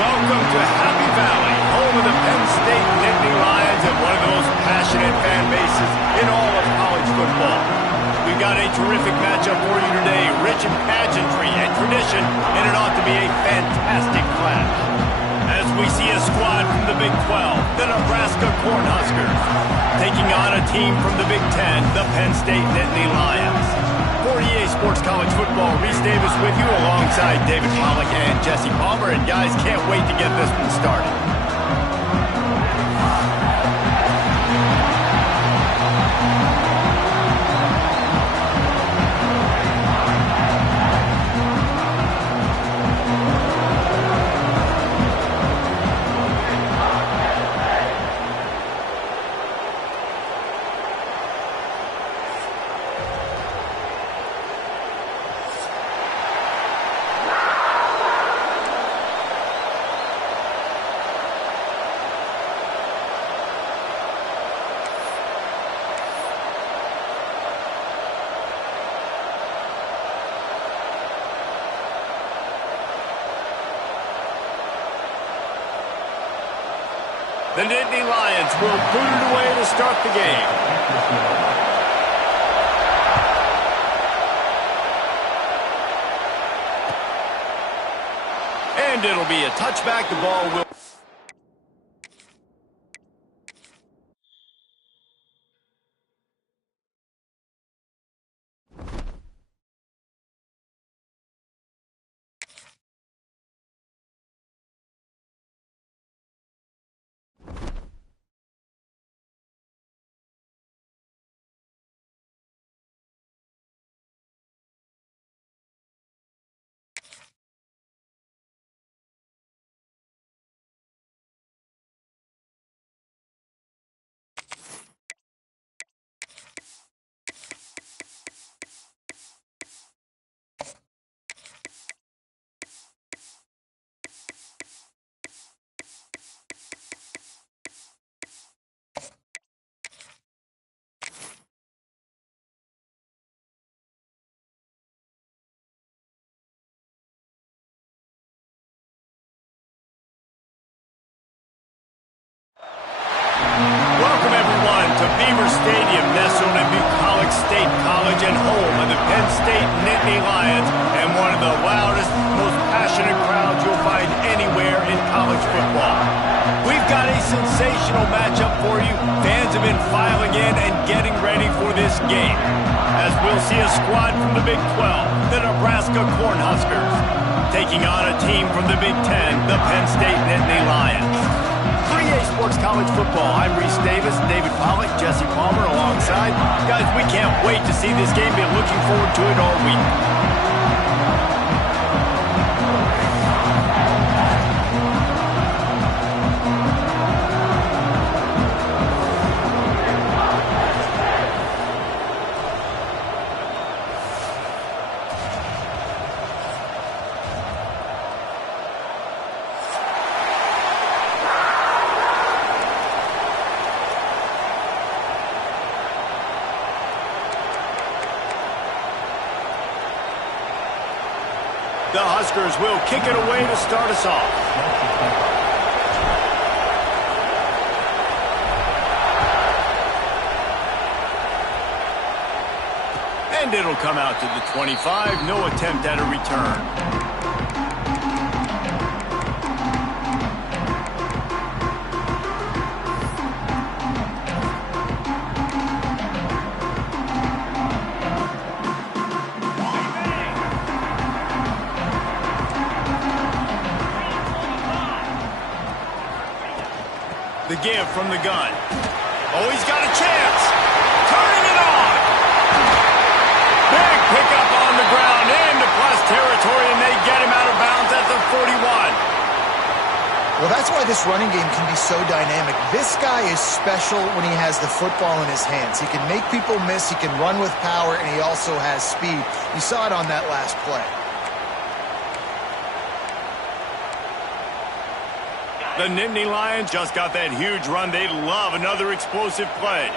Welcome to Happy Valley, home of the Penn State Nittany Lions and one of the most passionate fan bases in all of college football. We've got a terrific matchup for you today, rich in pageantry and tradition, and it ought to be a fantastic clash. As we see a squad from the Big 12, the Nebraska Cornhuskers, taking on a team from the Big 10, the Penn State Nittany Lions. For EA Sports College Football, Reese Davis with you alongside David Pollock and Jesse Palmer. And guys, can't wait to get this one started. The Nittany Lions will boot it away to start the game. And it'll be a touchback. The ball will... Welcome, everyone, to Beamer Stadium, nestled in Bucolic State College and home of the Penn State Nittany Lions and one of the loudest, most passionate crowds you'll find anywhere in college football. We've got a sensational matchup for you. Fans have been filing in and getting ready for this game, as we'll see a squad from the Big 12, the Nebraska Cornhuskers, taking on a team from the Big 10, the Penn State Nittany Lions. For EA Sports College Football, I'm Reese Davis, David Pollock, Jesse Palmer alongside. Guys, we can't wait to see this game. Been looking forward to it all week. The Huskers will kick it away to start us off. And it'll come out to the 25. No attempt at a return. The give from the gun. Oh, he's got a chance. Turning it on. Big pickup on the ground into plus territory, and they get him out of bounds at the 41. Well, that's why this running game can be so dynamic. This guy is special when he has the football in his hands. He can make people miss, he can run with power, and he also has speed. You saw it on that last play. The Nittany Lions just got that huge run. They'd love another explosive play.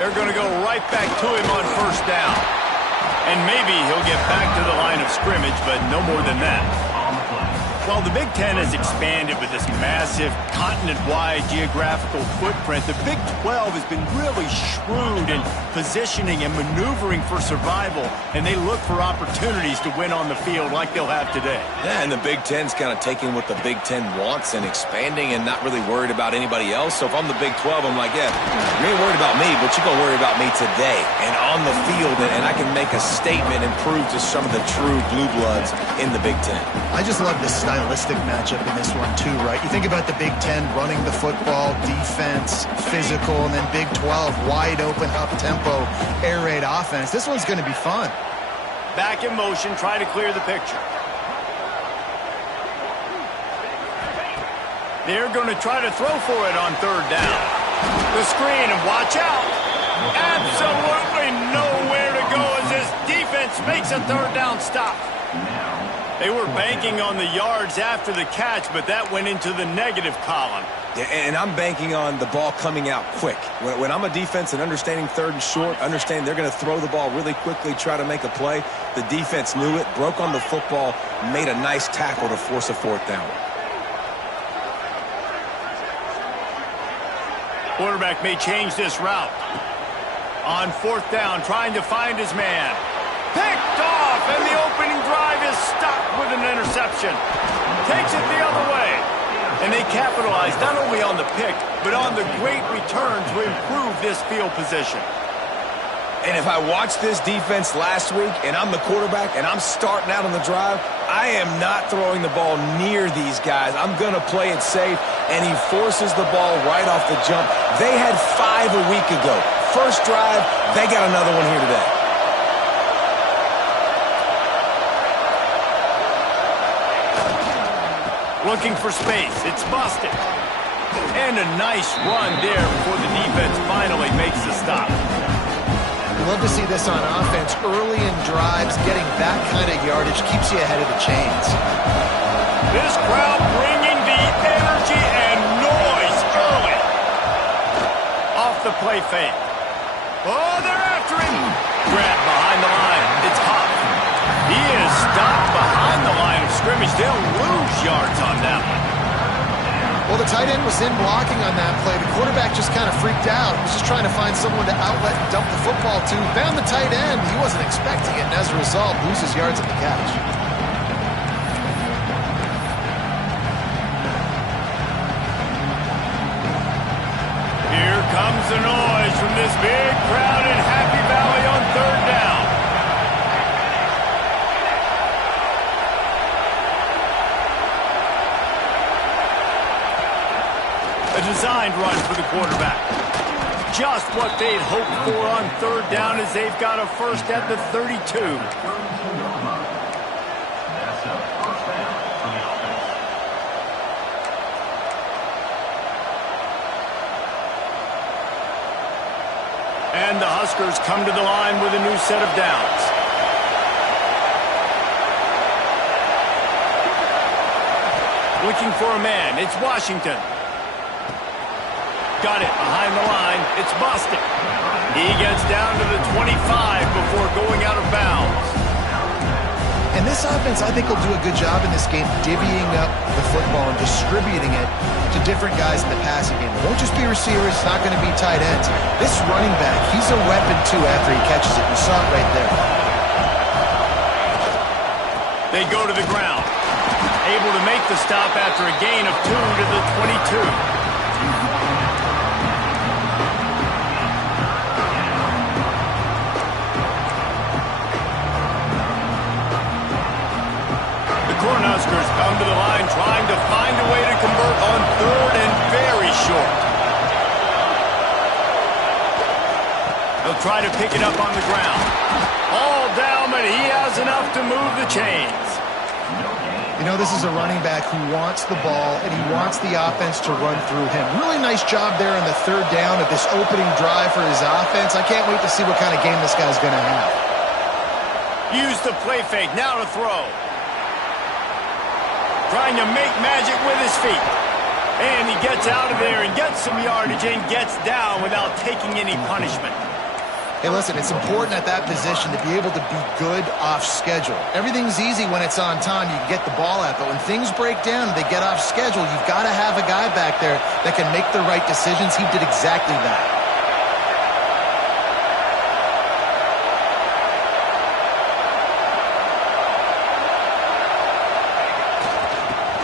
They're going to go right back to him on first down. And maybe he'll get back to the line of scrimmage, but no more than that. Well, the Big Ten has expanded with this massive continent-wide geographical footprint. The Big 12 has been really shrewd in positioning and maneuvering for survival, and they look for opportunities to win on the field like they'll have today. Yeah, and the Big Ten's kind of taking what the Big Ten wants and expanding and not really worried about anybody else. So if I'm the Big 12, I'm like, yeah, you ain't worried about me, but you're going to worry about me today and on the field, and I can make a statement and prove to some of the true blue bloods in the Big Ten. I just love the stylistic matchup in this one too, right? You think about the Big Ten running the football, defense, physical, and then Big 12 wide open, up-tempo, air raid offense. This one's going to be fun. Back in motion, try to clear the picture. They're going to try to throw for it on third down. The screen, and watch out. Absolutely nowhere to go as this defense makes a third down stop. They were banking on the yards after the catch, but that went into the negative column. Yeah, and I'm banking on the ball coming out quick. When I'm a defense and understanding third and short, understanding they're going to throw the ball really quickly, try to make a play, the defense knew it, broke on the football, made a nice tackle to force a fourth down. Quarterback may change this route. On fourth down, trying to find his man. Picked off, and the opening drive is stopped with an interception. Takes it the other way. And they capitalize not only on the pick, but on the great return to improve this field position. And if I watched this defense last week, and I'm the quarterback, and I'm starting out on the drive, I am not throwing the ball near these guys. I'm going to play it safe, and he forces the ball right off the jump. They had 5 a week ago. First drive, they got another one here today. Looking for space. It's busted. And a nice run there before the defense finally makes the stop. We love to see this on offense. Early in drives, getting that kind of yardage keeps you ahead of the chains. This crowd bringing the energy and noise early. Off the play fake. Oh, they're after him. Grab behind the line. It's Hop. He is stopped behind the line of scrimmage. They'll lose yards on that one. Well, the tight end was in blocking on that play. The quarterback just kind of freaked out. He was just trying to find someone to outlet and dump the football to. Found the tight end. He wasn't expecting it, and as a result, loses yards at the catch. Here comes the noise from this big crowd in Happy Valley on third down. A designed run for the quarterback. Just what they'd hoped for on third down as they've got a first at the 32. And the Huskers come to the line with a new set of downs. Looking for a man. It's Washington. Got it behind the line. It's busted. He gets down to the 25 before going out of bounds. And this offense, I think, will do a good job in this game divvying up the football and distributing it to different guys in the passing game. It won't just be receivers. It's not going to be tight ends. This running back, he's a weapon, too, after he catches it. You saw it right there. They go to the ground. Able to make the stop after a gain of 2 to the 22. Cornhuskers come to the line trying to find a way to convert on third and very short. They'll try to pick it up on the ground. All down, but he has enough to move the chains. You know, this is a running back who wants the ball, and he wants the offense to run through him. Really nice job there on the third down of this opening drive for his offense. I can't wait to see what kind of game this guy's going to have. Use the play fake. Now to throw. Trying to make magic with his feet. And he gets out of there and gets some yardage and gets down without taking any punishment. Hey, listen, it's important at that position to be able to be good off schedule. Everything's easy when it's on time. You can get the ball out, but when things break down and they get off schedule, you've got to have a guy back there that can make the right decisions. He did exactly that.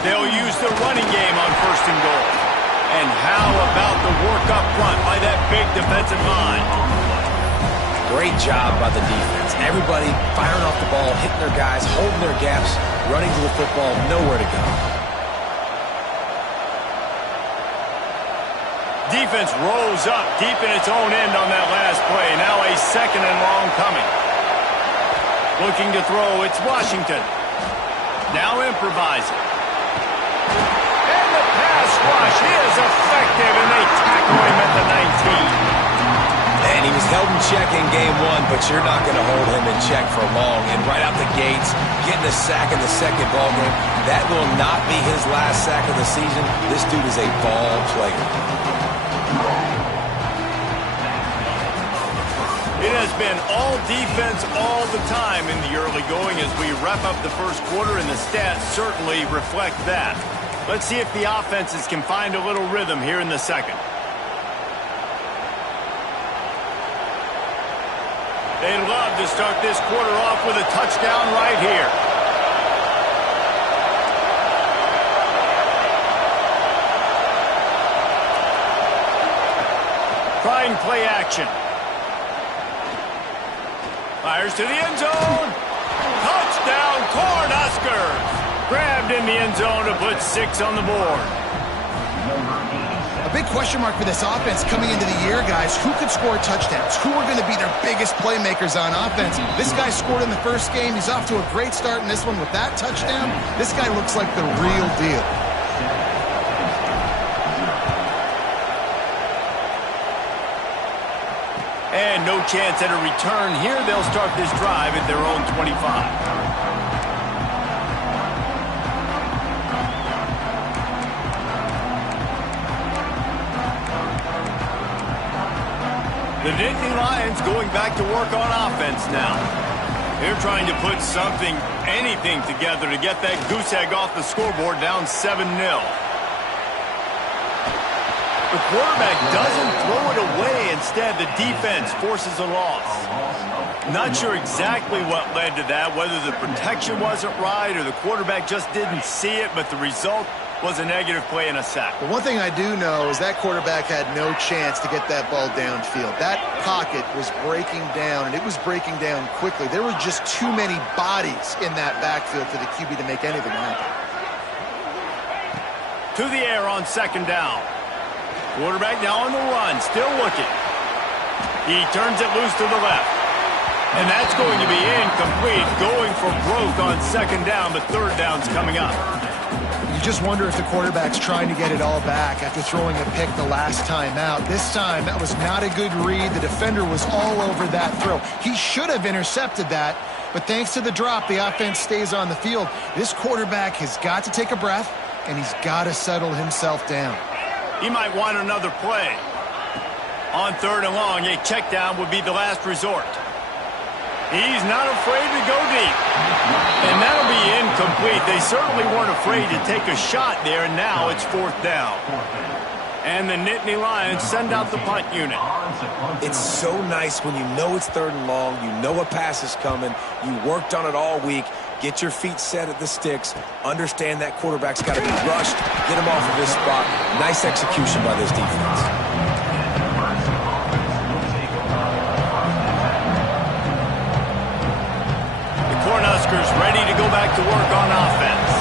They'll use the running game on 1st and goal. And how about the work up front by that big defensive line? Great job by the defense. Everybody firing off the ball, hitting their guys, holding their gaps, running to the football, nowhere to go. Defense rolls up deep in its own end on that last play. Now a 2nd and long coming. Looking to throw, it's Washington. Now improvising. And the pass rush is effective, and they tackle him at the 19. And he was held in check in game 1, but you're not going to hold him in check for long. And right out the gates, getting a sack in the 2nd ball game, that will not be his last sack of the season. This dude is a ball player. It has been all defense all the time in the early going as we wrap up the 1st quarter, and the stats certainly reflect that. Let's see if the offenses can find a little rhythm here in the 2nd. They'd love to start this quarter off with a touchdown right here. Trying play action. Fires to the end zone. Touchdown, Cornhuskers. Grabbed in the end zone to put 6 on the board. A big question mark for this offense coming into the year, guys. Who could score touchdowns? Who are going to be their biggest playmakers on offense? This guy scored in the 1st game. He's off to a great start in this one with that touchdown. This guy looks like the real deal. And no chance at a return here. They'll start this drive at their own 25. The Nittany Lions going back to work on offense now. They're trying to put something, anything together to get that goose egg off the scoreboard down 7-0. The quarterback doesn't throw it away. Instead, the defense forces a loss. Not sure exactly what led to that, whether the protection wasn't right or the quarterback just didn't see it, but the result was a negative play and a sack. But one thing I do know is that quarterback had no chance to get that ball downfield. That pocket was breaking down, and it was breaking down quickly. There were just too many bodies in that backfield for the QB to make anything happen. To the air on 2nd down. Quarterback now on the run, still looking. He turns it loose to the left. And that's going to be incomplete, going for broke on 2nd down, but 3rd down's coming up. You just wonder if the quarterback's trying to get it all back after throwing a pick the last time out. This time, that was not a good read. The defender was all over that throw. He should have intercepted that, but thanks to the drop, the offense stays on the field. This quarterback has got to take a breath, and he's got to settle himself down. He might want another play. On 3rd and long, a check down would be the last resort. He's not afraid to go deep. And that'll be incomplete. They certainly weren't afraid to take a shot there, and now it's 4th down. And the Nittany Lions send out the punt unit. It's so nice when you know it's 3rd and long, you know a pass is coming, you worked on it all week, get your feet set at the sticks, understand that quarterback's got to be rushed, get him off of his spot. Nice execution by this defense. Cornhuskers ready to go back to work on offense.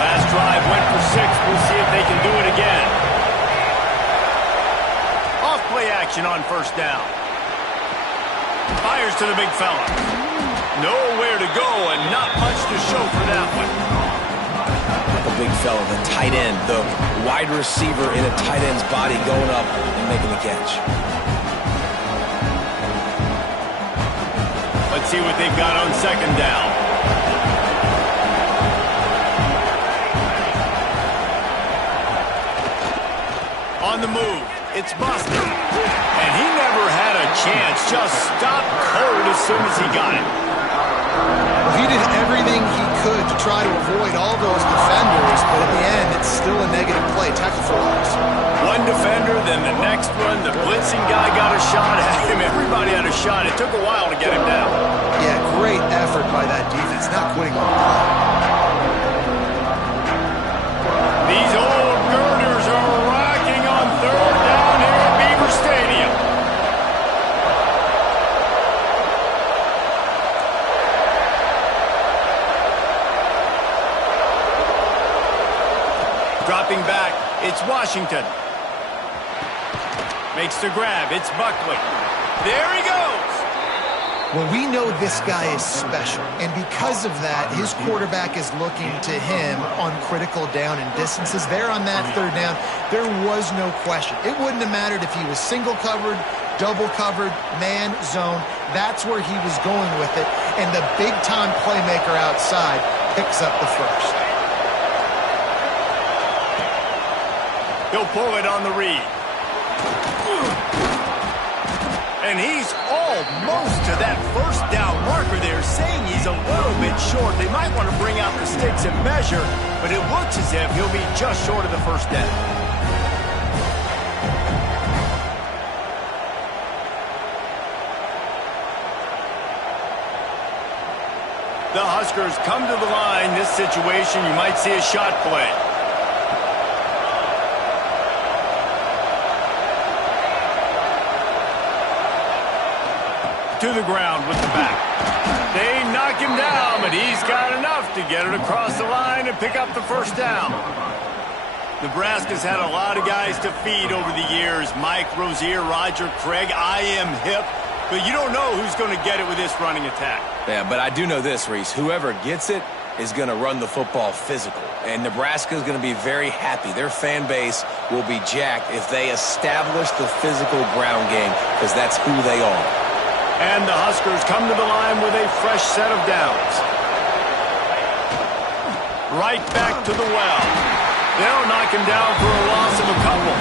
Last drive went for 6. We'll see if they can do it again. Off play action on 1st down. Fires to the big fella. Nowhere to go and not much to show for that one. The big fella, the tight end, the wide receiver in a tight end's body going up and making the catch. Let's see what they've got on 2nd down. On the move. It's busted. And he never had a chance. Just stopped cold as soon as he got it. Well, he did everything he could to try to avoid all those defenders, but at the end, it's still a negative play. Tackle for loss. One defender, then the next one. The blitzing guy got a shot at him. Everybody had a shot. It took a while to get him down. Yeah, great effort by that defense. Not quitting on the play. These old girders are rocking on third down here at Beaver Stadium. Dropping back, it's Washington. Makes the grab, it's Buckley. There he goes. Well, we know this guy is special, and because of that, his quarterback is looking to him on critical down and distances. There on that third down, there was no question. It wouldn't have mattered if he was single covered, double covered, man, zone. That's where he was going with it, and the big-time playmaker outside picks up the first. He'll pull it on the read. And he's almost to that first down marker there, saying he's a little bit short. They might want to bring out the sticks and measure, but it looks as if he'll be just short of the first down. The Huskers come to the line. This situation, you might see a shot play. To the ground with the back. They knock him down, but he's got enough to get it across the line and pick up the first down. Nebraska's had a lot of guys to feed over the years. Mike, Rozier, Roger, Craig. I am hip. But you don't know who's going to get it with this running attack. Yeah, but I do know this, Reese. Whoever gets it is going to run the football physical. And Nebraska is going to be very happy. Their fan base will be jacked if they establish the physical ground game, because that's who they are. And the Huskers come to the line with a fresh set of downs. Right back to the well. They'll knock him down for a loss of a couple.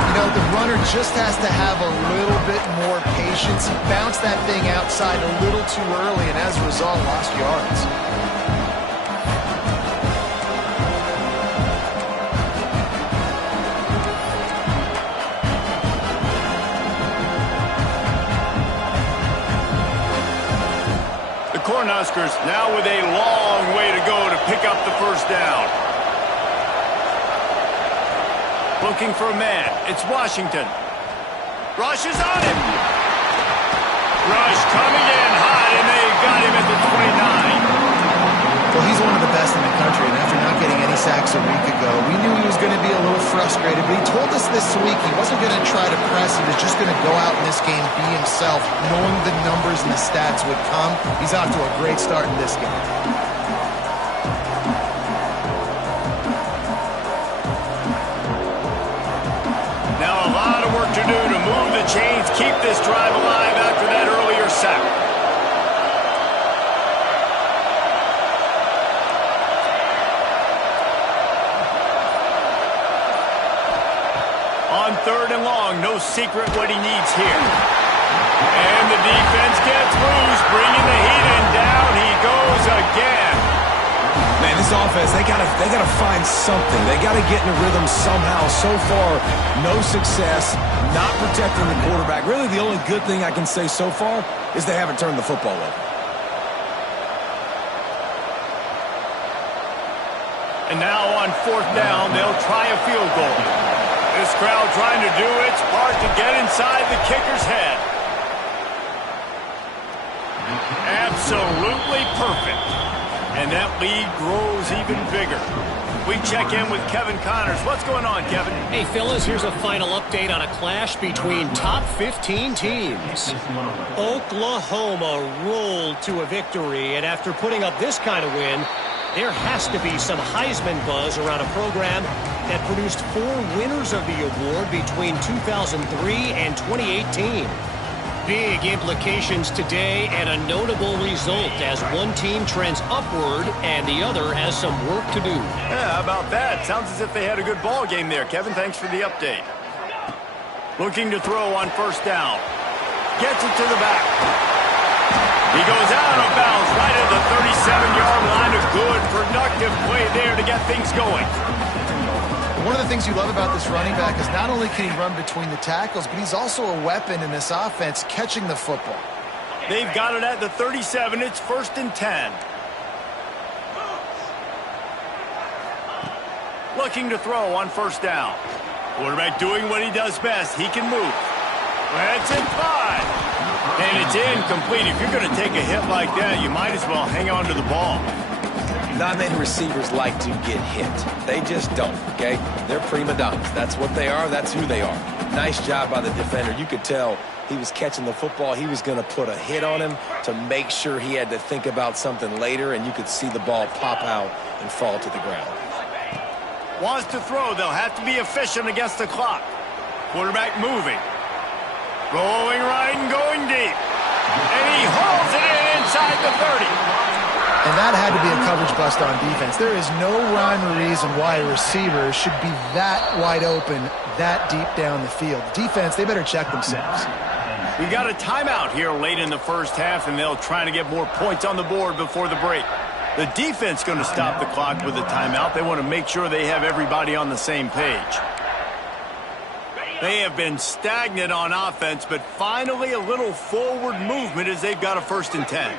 You know, the runner just has to have a little bit more patience. He bounced that thing outside a little too early, and as a result, lost yards. Cornhuskers now with a long way to go to pick up the first down. Looking for a man. It's Washington. Rush is on him. Rush coming in hot, and they got him at the 29. Well, he's one of the best in the country, and after not getting any sacks a week ago, we knew he was going to be a little frustrated, but he told us this week he wasn't going to try to press. He was just going to go out in this game, be himself, knowing the numbers and the stats would come. He's off to a great start in this game. Now a lot of work to do to move the chains, keep this drive alive after that earlier sack. On third and long, no secret what he needs here. And the defense gets loose, bringing the heat, and down he goes again. Man, this offense, they gotta find something. They gotta get in a rhythm somehow. So far, no success, not protecting the quarterback. Really, the only good thing I can say so far is they haven't turned the football over. And now on fourth down, they'll try a field goal. This crowd trying to do its part to get inside the kicker's head. Absolutely perfect. And that lead grows even bigger. We check in with Kevin Connors. What's going on, Kevin? Hey, fellas, here's a final update on a clash between top 15 teams. Oklahoma rolled to a victory, and after putting up this kind of win, there has to be some Heisman buzz around a program that produced 4 winners of the award between 2003 and 2018. Big implications today and a notable result as one team trends upward and the other has some work to do. Yeah, how about that? Sounds as if they had a good ball game there. Kevin, thanks for the update. Looking to throw on first down. Gets it to the back. He goes out of bounds right at the 37-yard line. A good, productive play there to get things going. One of the things you love about this running back is not only can he run between the tackles, but he's also a weapon in this offense catching the football. They've got it at the 37. It's 1st and 10. Looking to throw on first down. Quarterback doing what he does best. He can move. That's it, 5. And it's incomplete. If you're going to take a hit like that, you might as well hang on to the ball. Not many receivers like to get hit. They just don't, okay? They're prima donnas. That's what they are. That's who they are. Nice job by the defender. You could tell he was catching the football. He was going to put a hit on him to make sure he had to think about something later, and you could see the ball pop out and fall to the ground. Wants to throw. They'll have to be efficient against the clock. Quarterback moving. Rolling right and going deep. And he hauls it in inside the 30. And that had to be a coverage bust on defense. There is no rhyme or reason why a receiver should be that wide open, that deep down the field. Defense, they better check themselves. We got a timeout here late in the first half, and they'll try to get more points on the board before the break. The defense going to stop the clock with a timeout. They want to make sure they have everybody on the same page. They have been stagnant on offense, but finally a little forward movement as they've got a 1st and 10.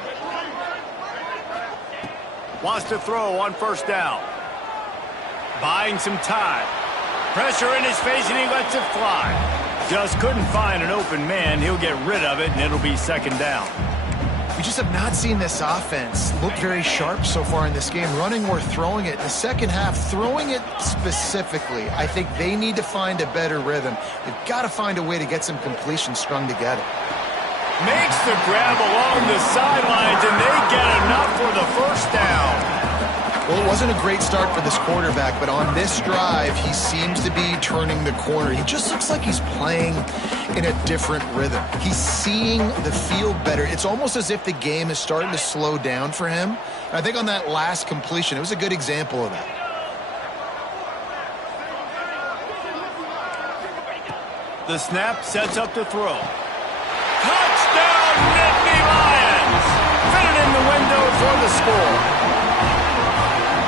Wants to throw on first down. Buying some time. Pressure in his face, and he lets it fly. Just couldn't find an open man. He'll get rid of it, and it'll be 2nd down. We just have not seen this offense look very sharp so far in this game, running or throwing it. In the second half, throwing it specifically, I think they need to find a better rhythm. They've got to find a way to get some completions strung together. Makes the grab along the sidelines, and they get enough for the 1st down. Well, it wasn't a great start for this quarterback, but on this drive, he seems to be turning the corner. He just looks like he's playing in a different rhythm. He's seeing the field better. It's almost as if the game is starting to slow down for him. And I think on that last completion, it was a good example of that. The snap sets up to throw. Touchdown, Nittany Lions! Fit it in the window for the score.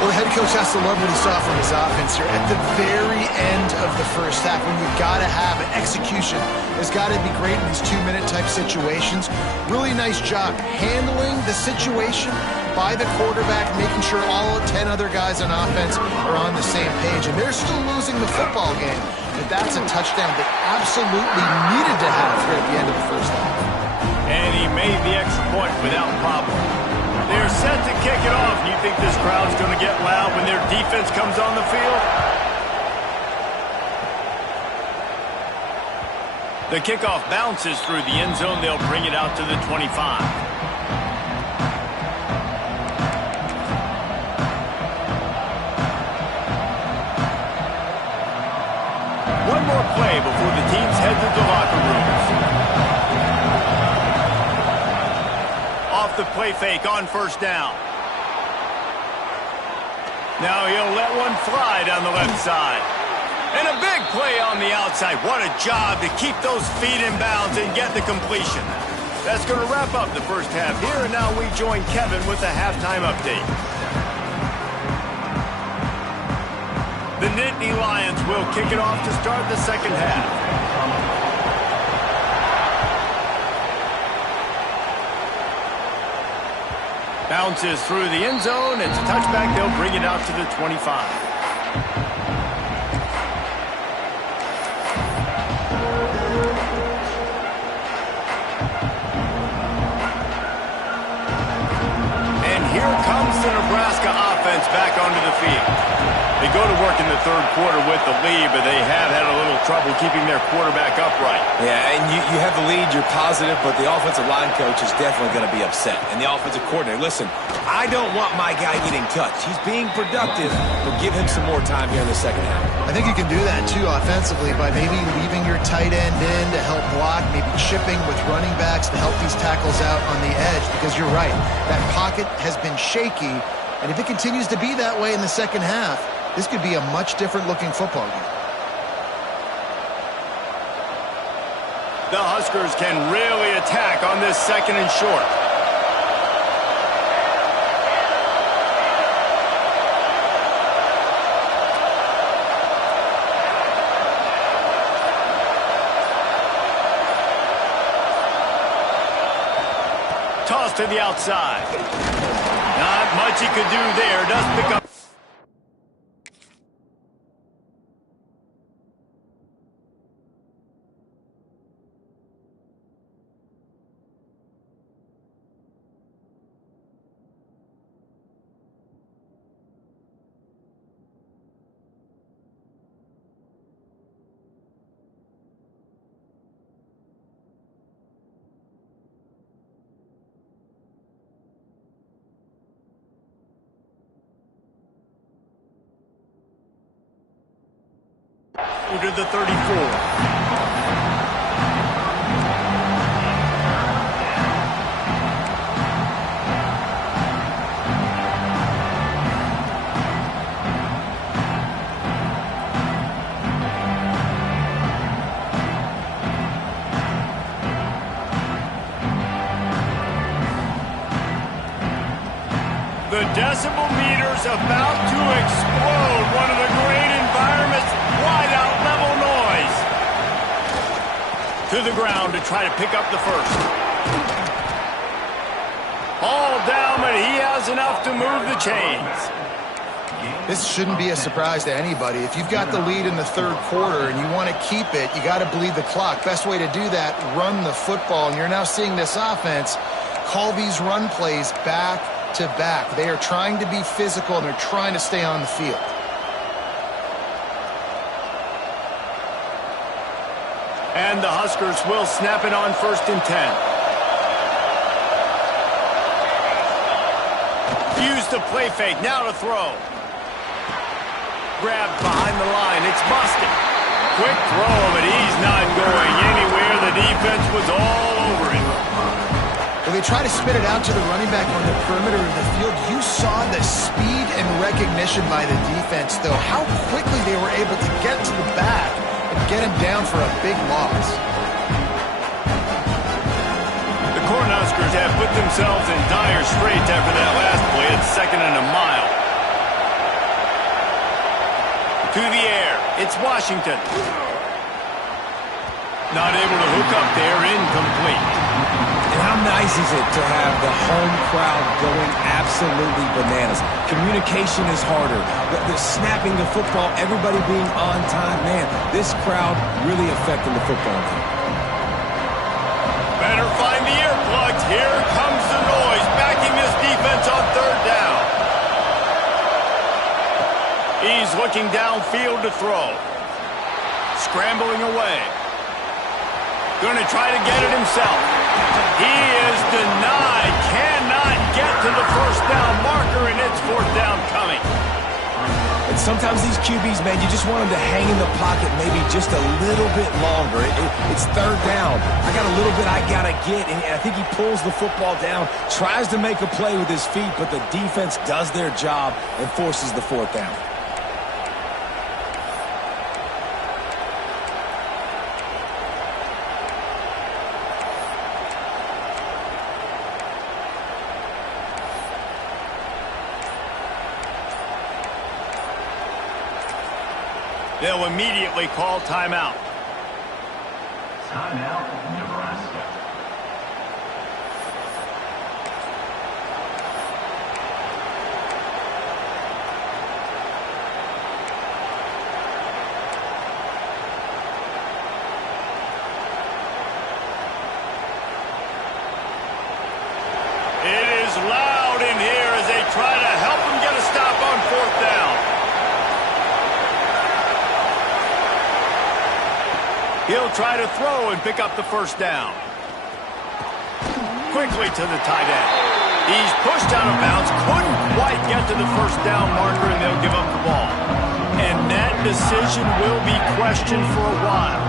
Well, the head coach has to love what he saw from his offense here. At the very end of the first half, when you've got to have an execution, has got to be great in these 2-minute type situations. Really nice job handling the situation by the quarterback, making sure all 10 other guys on offense are on the same page. And they're still losing the football game, but that's a touchdown they absolutely needed to have here at the end of the first half. And he made the extra point without problem. They're set to kick it off. You think this crowd's going to get loud when their defense comes on the field? The kickoff bounces through the end zone. They'll bring it out to the 25. One more play before the teams head to the locker rooms. Off the play fake on first down. Now he'll let one fly down the left side. And a big play on the outside. What a job to keep those feet in bounds and get the completion. That's going to wrap up the first half here, and now we join Kevin with the halftime update. The Nittany Lions will kick it off to start the second half. Bounces through the end zone. It's a touchback. They'll bring it out to the 25. Here comes the Nebraska offense back onto the field. They go to work in the third quarter with the lead, but they have had a little trouble keeping their quarterback upright. Yeah, and you have the lead, you're positive, but the offensive line coach is definitely going to be upset. And the offensive coordinator, listen, I don't want my guy getting touched. He's being productive, but give him some more time here in the second half. I think you can do that, too, offensively, by maybe leaving your tight end in to help block, maybe chipping with running backs to help these tackles out on the edge, because you're right. That pocket has been shaky, and if it continues to be that way in the second half, this could be a much different looking football game. The Huskers can really attack on this 2nd and short. Toss to the outside. Not much he could do there. Does pick up. To the 34. The decibel meter's about to explode. One of the great environments. Wide out level noise. To the ground to try to pick up the first. All down, but he has enough to move the chains. This shouldn't be a surprise to anybody. If you've got the lead in the 3rd quarter and you want to keep it, you got to bleed the clock. Best way to do that, run the football. And you're now seeing this offense call these run plays back to back. They are trying to be physical and they're trying to stay on the field. And the Huskers will snap it on 1st and 10. Use the play fake. Now to throw. Grabbed behind the line. It's busted. Quick throw, but he's not going anywhere. The defense was all over him. When they try to spit it out to the running back on the perimeter of the field, you saw the speed and recognition by the defense, though. How quickly they were able to get to the back and get him down for a big loss. The Cornhuskers have put themselves in dire straits after that last play. It's 2nd and a mile. To the air. It's Washington. Not able to hook up there. Incomplete. And how nice is it to have the home crowd going absolutely bananas? Communication is harder. The snapping the football, everybody being on time. Man, this crowd really affecting the football game. Better find the earplugs. Here comes the noise, backing this defense on 3rd down. He's looking downfield to throw. Scrambling away. Going to try to get it himself. He is denied. Cannot get to the 1st down marker, and it's 4th down coming. And sometimes these QBs, man, you just want them to hang in the pocket maybe just a little bit longer. It's 3rd down. I got a little bit I got to get, and I think he pulls the football down, tries to make a play with his feet, but the defense does their job and forces the 4th down. They'll immediately call timeout. Timeout, Nebraska. It is loud in here as they try to help him get a stop on 4th down. He'll try to throw and pick up the 1st down. Quickly to the tight end. He's pushed out of bounds, couldn't quite get to the 1st down marker, and they'll give up the ball. And that decision will be questioned for a while.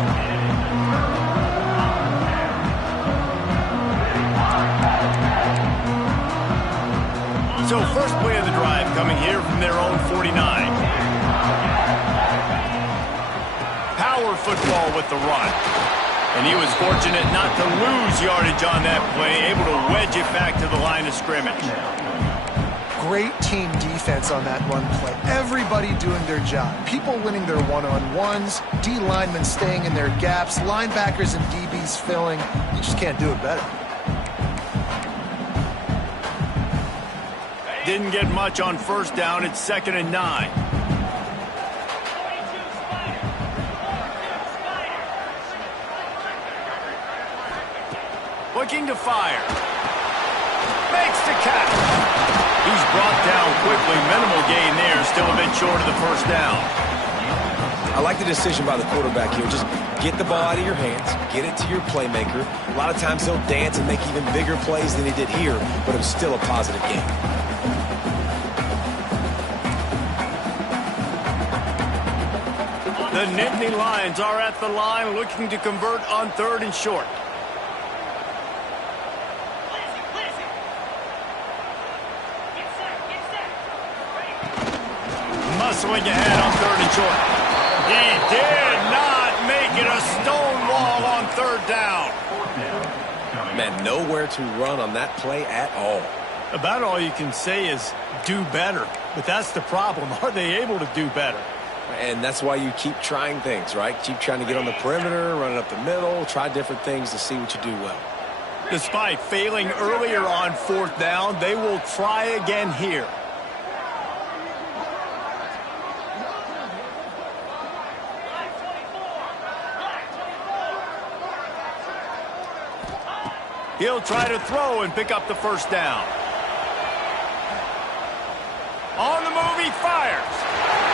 So first play of the drive coming here from their own 49. Power football with the run. And he was fortunate not to lose yardage on that play, able to wedge it back to the line of scrimmage. Great team defense on that run play. Everybody doing their job. People winning their one-on-ones, D linemen staying in their gaps, linebackers and DBs filling. You just can't do it better. Didn't get much on first down. It's 2nd and 9. Looking to fire. Makes the catch. He's brought down quickly. Minimal gain there. Still a bit short of the first down. I like the decision by the quarterback here. Just get the ball out of your hands. Get it to your playmaker. A lot of times he'll dance and make even bigger plays than he did here, but it was still a positive game. The Nittany Lions are at the line looking to convert on 3rd and short. Muscling ahead on 3rd and short. He did not make it a stone wall on 3rd down. Man, nowhere to run on that play at all. About all you can say is do better. But that's the problem. Are they able to do better? And that's why you keep trying things, right? Keep trying to get on the perimeter, run it up the middle, try different things to see what you do well. Despite failing earlier on 4th down, they will try again here. He'll try to throw and pick up the first down. On the move, he fires.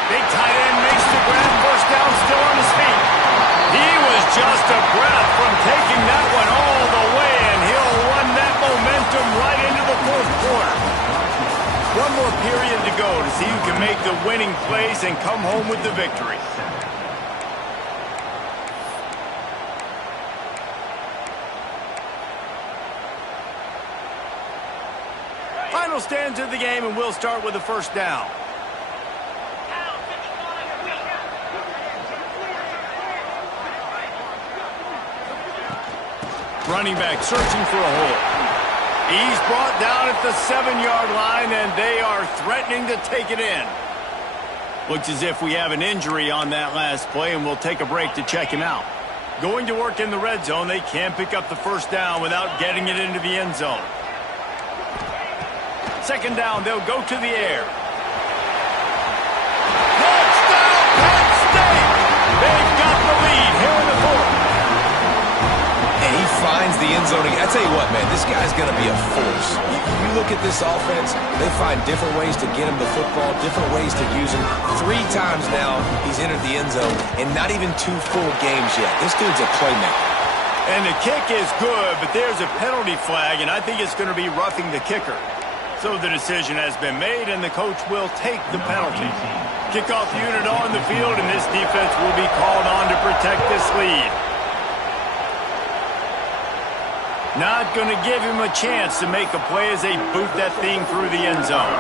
Big tight end makes the grab. First down, still on his feet. He was just a breath from taking that one all the way, and he'll run that momentum right into the 4th quarter. One more period to go to see who can make the winning plays and come home with the victory. Final stands of the game, and we'll start with the first down. Running back searching for a hole. He's brought down at the 7-yard line, and they are threatening to take it in. Looks as if we have an injury on that last play, and we'll take a break to check him out. Going to work in the red zone, they can't pick up the first down without getting it into the end zone. 2nd down, they'll go to the air. Touchdown, Penn State! They've got the lead here in the 4th. And he finds the end zone. I tell you what, man, this guy's going to be a force. You look at this offense, they find different ways to get him the football, different ways to use him. 3 times now he's entered the end zone, and not even 2 full games yet. This dude's a playmaker. And the kick is good, but there's a penalty flag, and I think it's going to be roughing the kicker. So the decision has been made, and the coach will take the penalty. Kickoff unit on the field, and this defense will be called on to protect this lead. Not going to give him a chance to make a play as they boot that thing through the end zone.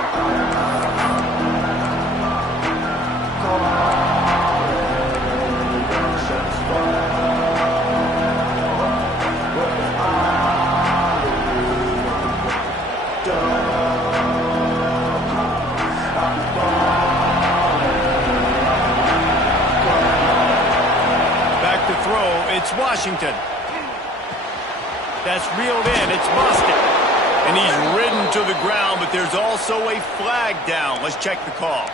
It's Washington. That's reeled in. It's Boston. And he's ridden to the ground, but there's also a flag down. Let's check the call.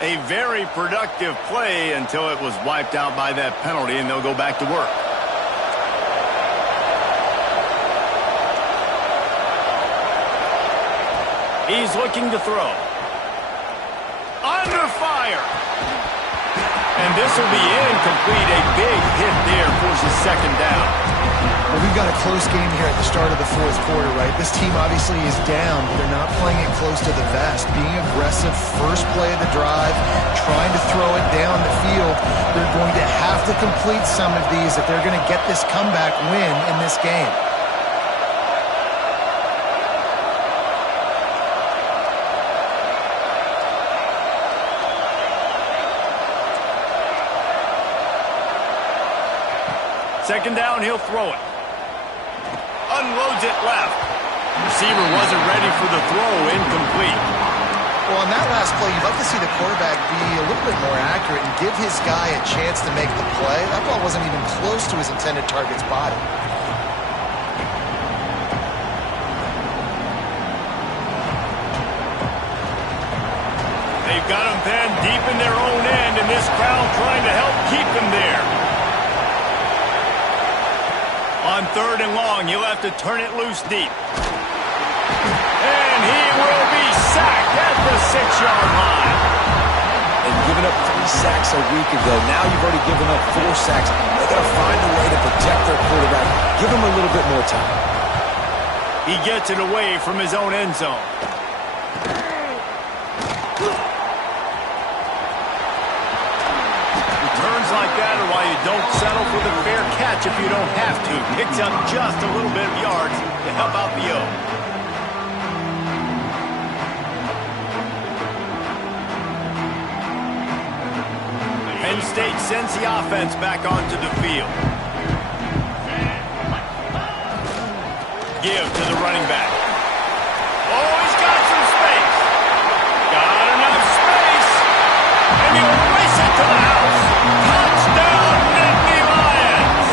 A very productive play until it was wiped out by that penalty, and they'll go back to work. He's looking to throw. Under fire. And this will be incomplete. A big hit there forces 2nd down. Well, we've got a close game here at the start of the 4th quarter, right? This team obviously is down, but they're not playing it close to the vest. Being aggressive, first play of the drive, trying to throw it down the field. They're going to have to complete some of these if they're going to get this comeback win in this game. Second down, he'll throw it. Unloads it left. Receiver wasn't ready for the throw, incomplete. Well, on that last play, you'd love to see the quarterback be a little bit more accurate and give his guy a chance to make the play. That ball wasn't even close to his intended target's body. They've got him pinned deep in their own end, and this crowd trying to help keep him there. On third and long, he'll have to turn it loose deep. And he will be sacked at the 6-yard line. And giving up 3 sacks a week ago, now you've already given up 4 sacks. They got to find a way to protect their quarterback. Give him a little bit more time. He gets it away from his own end zone. Returns like that are why you don't settle for the fair catch if you don't have to. Picks up just a little bit of yards to help out the O. Penn State sends the offense back onto the field. Give to the running back. Oh, he's got some space. Got enough space. And he'll race it to the house. Touchdown, Nittany Lions.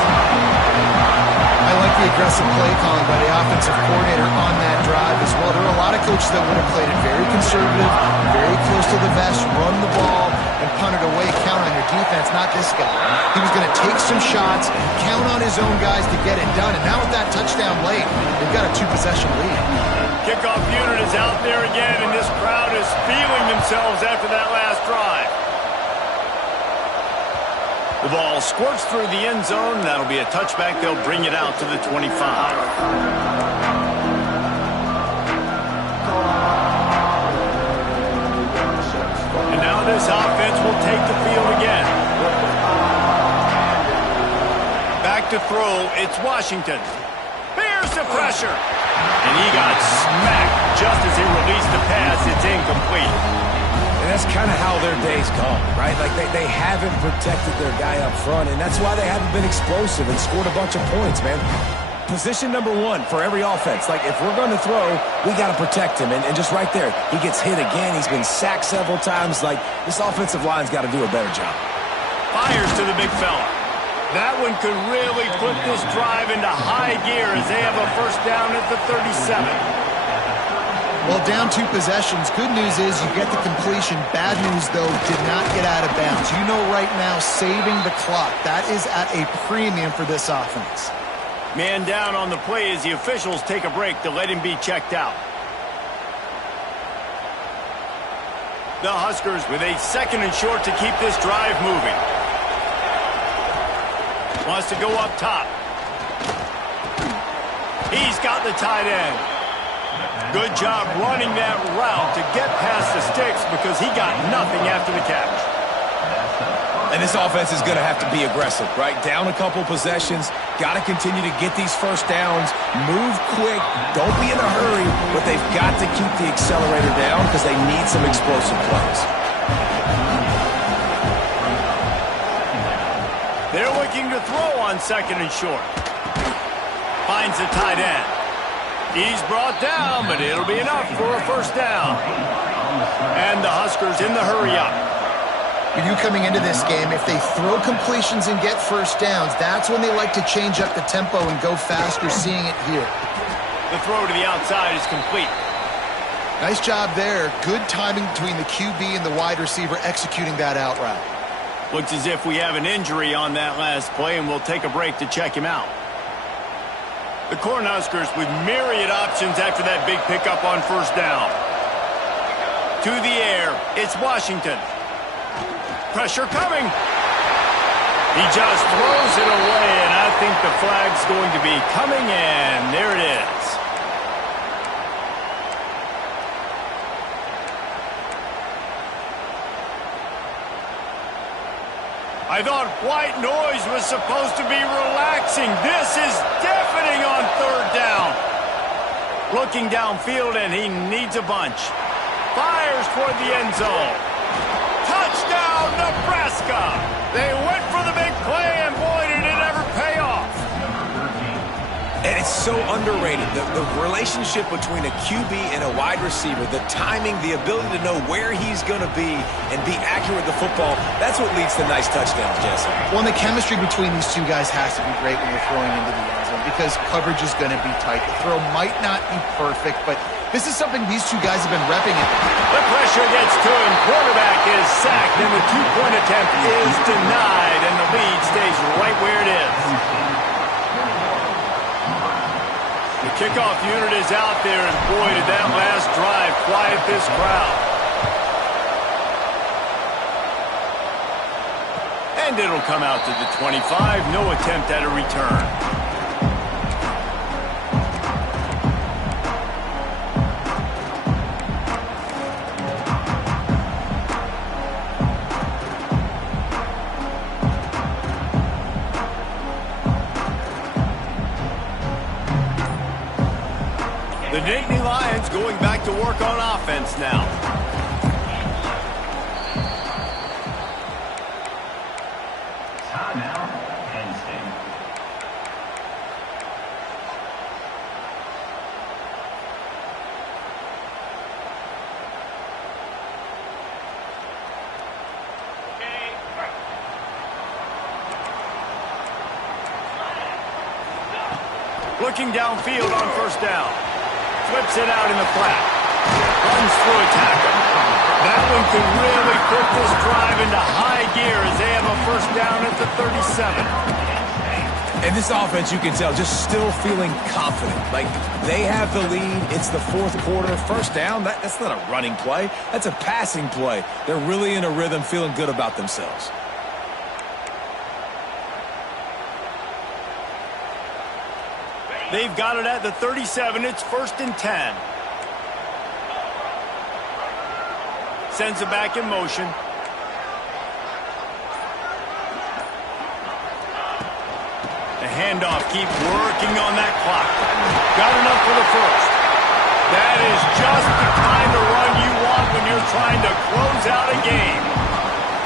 I like the aggressive play calling by the offensive coordinator on that drive as well. There are a lot of coaches that would have played it very conservative, very close to the vest, run the ball, and punt it away, count on your defense, not this guy. He was going to take some shots, count on his own guys to get it done, and now with that touchdown late, they've got a 2-possession lead. Kickoff unit is out there again, and this crowd is feeling themselves after that last drive. The ball squirts through the end zone. That'll be a touchback. They'll bring it out to the 25. And now this offense will take the field again. Back to throw. It's Washington. Here's the pressure. And he got smacked just as he released the pass. It's incomplete. And that's kind of how their day's gone, right? Like they haven't protected their guy up front, and that's why they haven't been explosive and scored a bunch of points, man. Position number 1 for every offense. Like, if we're going to throw, we got to protect him. And just right there, he gets hit again. He's been sacked several times. Like, this offensive line's got to do a better job. Fires to the big fella. That one could really put this drive into high gear as they have a first down at the 37. Well, down 2 possessions. Good news is you get the completion. Bad news, though, did not get out of bounds. You know right now, saving the clock. That is at a premium for this offense. Man down on the play as the officials take a break to let him be checked out. The Huskers with a 2nd and short to keep this drive moving. Wants to go up top. He's got the tight end. Good job running that route to get past the sticks because he got nothing after the catch. And this offense is going to have to be aggressive, right? Down a couple possessions, got to continue to get these first downs, move quick, don't be in a hurry, but they've got to keep the accelerator down because they need some explosive plays. They're looking to throw on 2nd and short. Finds the tight end. He's brought down, but it'll be enough for a first down. And the Huskers in the hurry-up. You knew coming into this game, if they throw completions and get first downs, that's when they like to change up the tempo and go faster, seeing it here. The throw to the outside is complete. Nice job there. Good timing between the QB and the wide receiver executing that out route. Looks as if we have an injury on that last play, and we'll take a break to check him out. The Cornhuskers with myriad options after that big pickup on first down. To the air, it's Washington. Pressure coming. He just throws it away, and I think the flag's going to be coming, and there it is. I thought white noise was supposed to be relaxing. This is deafening on third down. Looking downfield, and he needs a bunch. Fires toward the end zone. Touchdown, Nebraska! They went for the big play, and boy, did it ever pay off. so underrated. The relationship between a QB and a wide receiver, the timing, the ability to know where he's going to be and be accurate with the football, that's what leads to nice touchdowns, Jesse. Well, and the chemistry between these two guys has to be great when you're throwing into the end zone because coverage is going to be tight. The throw might not be perfect, but this is something these two guys have been repping it. The pressure gets to him. Quarterback is sacked, and the two-point attempt is denied, and the lead stays right where it is. The kickoff unit is out there, and boy, did that last drive quiet this crowd. And it'll come out to the 25. No attempt at a return. The Nittany Lions going back to work on offense now. Timeout, Penn State. Looking downfield on first down. Flips it out in the flat. Runs through a tackle. That one can really put this drive into high gear as they have a first down at the 37. And this offense, you can tell, just still feeling confident. Like, they have the lead. It's the fourth quarter. First down, that's not a running play. That's a passing play. They're really in a rhythm, feeling good about themselves. They've got it at the 37. It's 1st and 10. Sends it back in motion. The handoff keeps working on that clock. Got enough for the first. That is just the kind of run you want when you're trying to close out a game.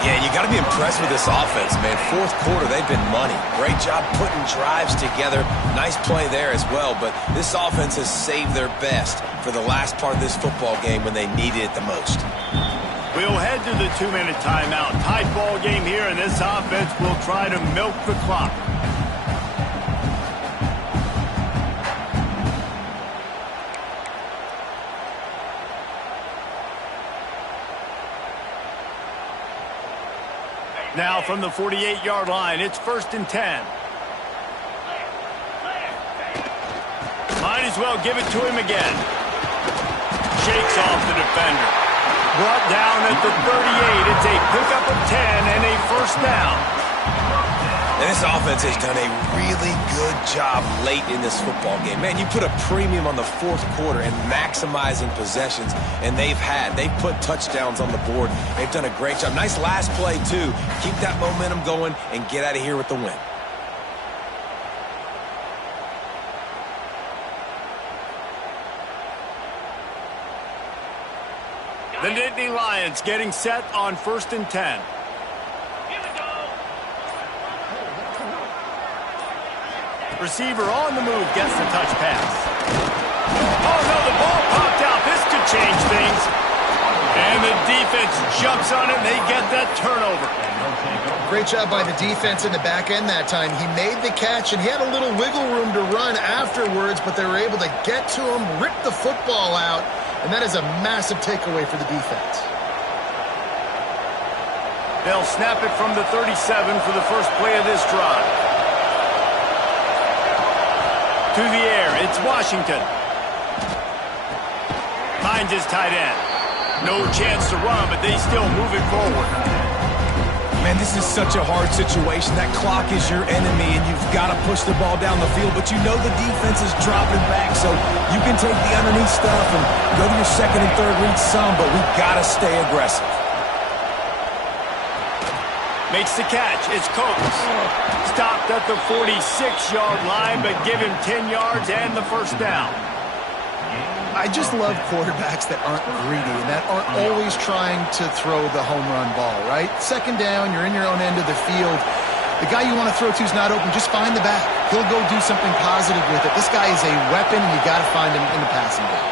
Yeah, you got to be impressed with this offense, man. Fourth quarter, they've been money. Great job putting drives together. Nice play there as well, but this offense has saved their best for the last part of this football game when they needed it the most. We'll head to the 2-minute timeout. Tight ball game here, and this offense will try to milk the clock. Now from the 48-yard line, it's 1st and 10. Might as well give it to him again. Shakes off the defender. Brought down at the 38. It's a pickup of 10 and a first down. And this offense has done a really good job late in this football game. Man, you put a premium on the fourth quarter and maximizing possessions, and they've put touchdowns on the board. They've done a great job. Nice last play, too. Keep that momentum going and get out of here with the win. The Nittany Lions getting set on 1st and 10. Receiver on the move gets the touch pass. Oh, no, the ball popped out. This could change things. And the defense jumps on it, and they get that turnover. Great job by the defense in the back end that time. He made the catch, and he had a little wiggle room to run afterwards, but they were able to get to him, rip the football out, and that is a massive takeaway for the defense. They'll snap it from the 37 for the first play of this drive. To the air, it's Washington. Finds his tight end. No chance to run, but they still move it forward. Man, this is such a hard situation. That clock is your enemy, and you've got to push the ball down the field, but you know the defense is dropping back, so you can take the underneath stuff and go to your second and third read some, but we've got to stay aggressive. Makes the catch. It's Coates. Stopped at the 46-yard line, but give him 10 yards and the first down. I just love quarterbacks that aren't greedy and that aren't always trying to throw the home run ball, right? Second down, you're in your own end of the field. The guy you want to throw to is not open. Just find the back. He'll go do something positive with it. This guy is a weapon. You got to find him in the passing game.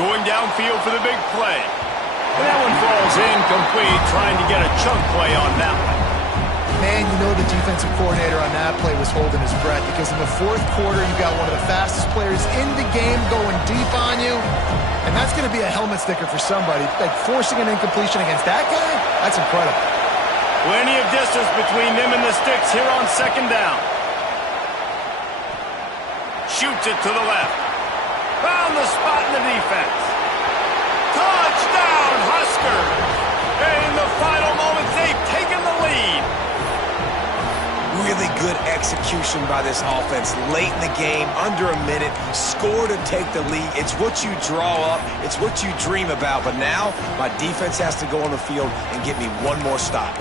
Going downfield for the big play. And that one falls incomplete, trying to get a chunk play on that one. Man, you know the defensive coordinator on that play was holding his breath because in the fourth quarter, you got one of the fastest players in the game going deep on you. And that's going to be a helmet sticker for somebody. Like forcing an incompletion against that guy, that's incredible. Plenty of distance between them and the sticks here on second down. Shoots it to the left. Found the spot in the defense. Touchdown, Huskers! In the final moments, they've taken the lead. Really good execution by this offense. Late in the game, under a minute, score to take the lead. It's what you draw up. It's what you dream about. But now, my defense has to go on the field and get me one more stop.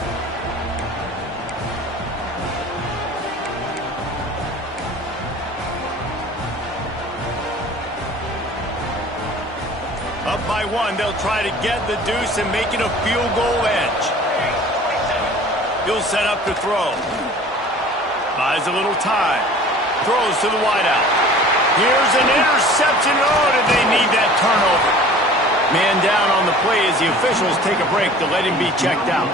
Up by one, they'll try to get the deuce and make it a field goal edge. He'll set up to throw. Buys a little time. Throws to the wideout. Here's an interception. Oh, did they need that turnover? Man down on the play as the officials take a break to let him be checked out.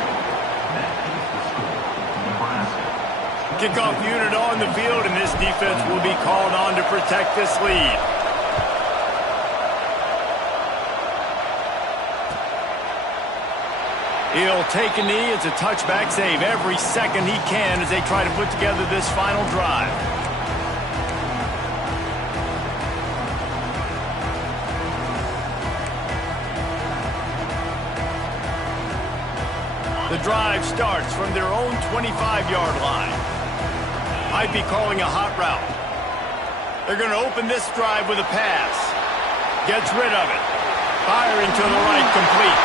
Kickoff unit on the field, and this defense will be called on to protect this lead. He'll take a knee. It's a touchback save every second he can as they try to put together this final drive. The drive starts from their own 25-yard line. Might be calling a hot route. They're going to open this drive with a pass. Gets rid of it. Firing to the right, complete.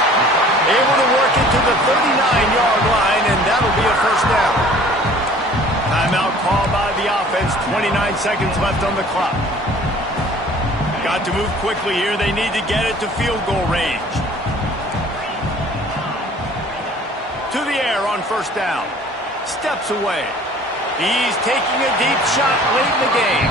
Able to work it to the 39-yard line, and that'll be a first down. Timeout called by the offense. 29 seconds left on the clock. Got to move quickly here. They need to get it to field goal range. To the air on first down. Steps away. He's taking a deep shot late in the game.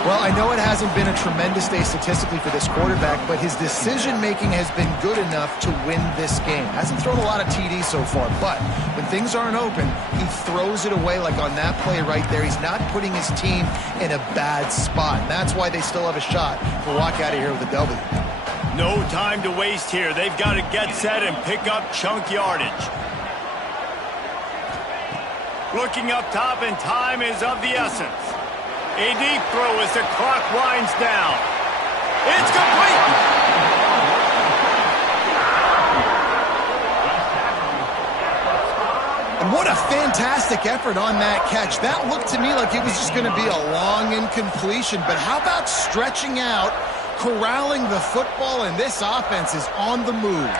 Well, I know it hasn't been a tremendous day statistically for this quarterback, but his decision-making has been good enough to win this game. Hasn't thrown a lot of TDs so far, but when things aren't open, he throws it away like on that play right there. He's not putting his team in a bad spot. And that's why they still have a shot to walk out of here with a W. No time to waste here. They've got to get set and pick up chunk yardage. Looking up top, and time is of the essence. A deep throw as the clock winds down. It's complete! And what a fantastic effort on that catch. That looked to me like it was just going to be a long incompletion. But how about stretching out, corralling the football, and this offense is on the move.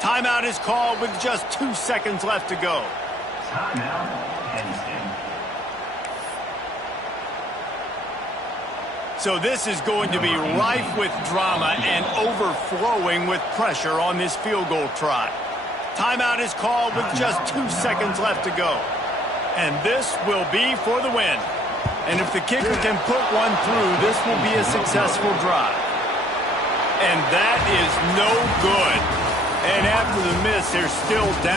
Timeout is called with just 2 seconds left to go. Timeout, Penn. So this is going to be rife with drama and overflowing with pressure on this field goal try. Timeout is called with just 2 seconds left to go. And this will be for the win. And if the kicker can put one through, this will be a successful drive. And that is no good. And after the miss, they're still down.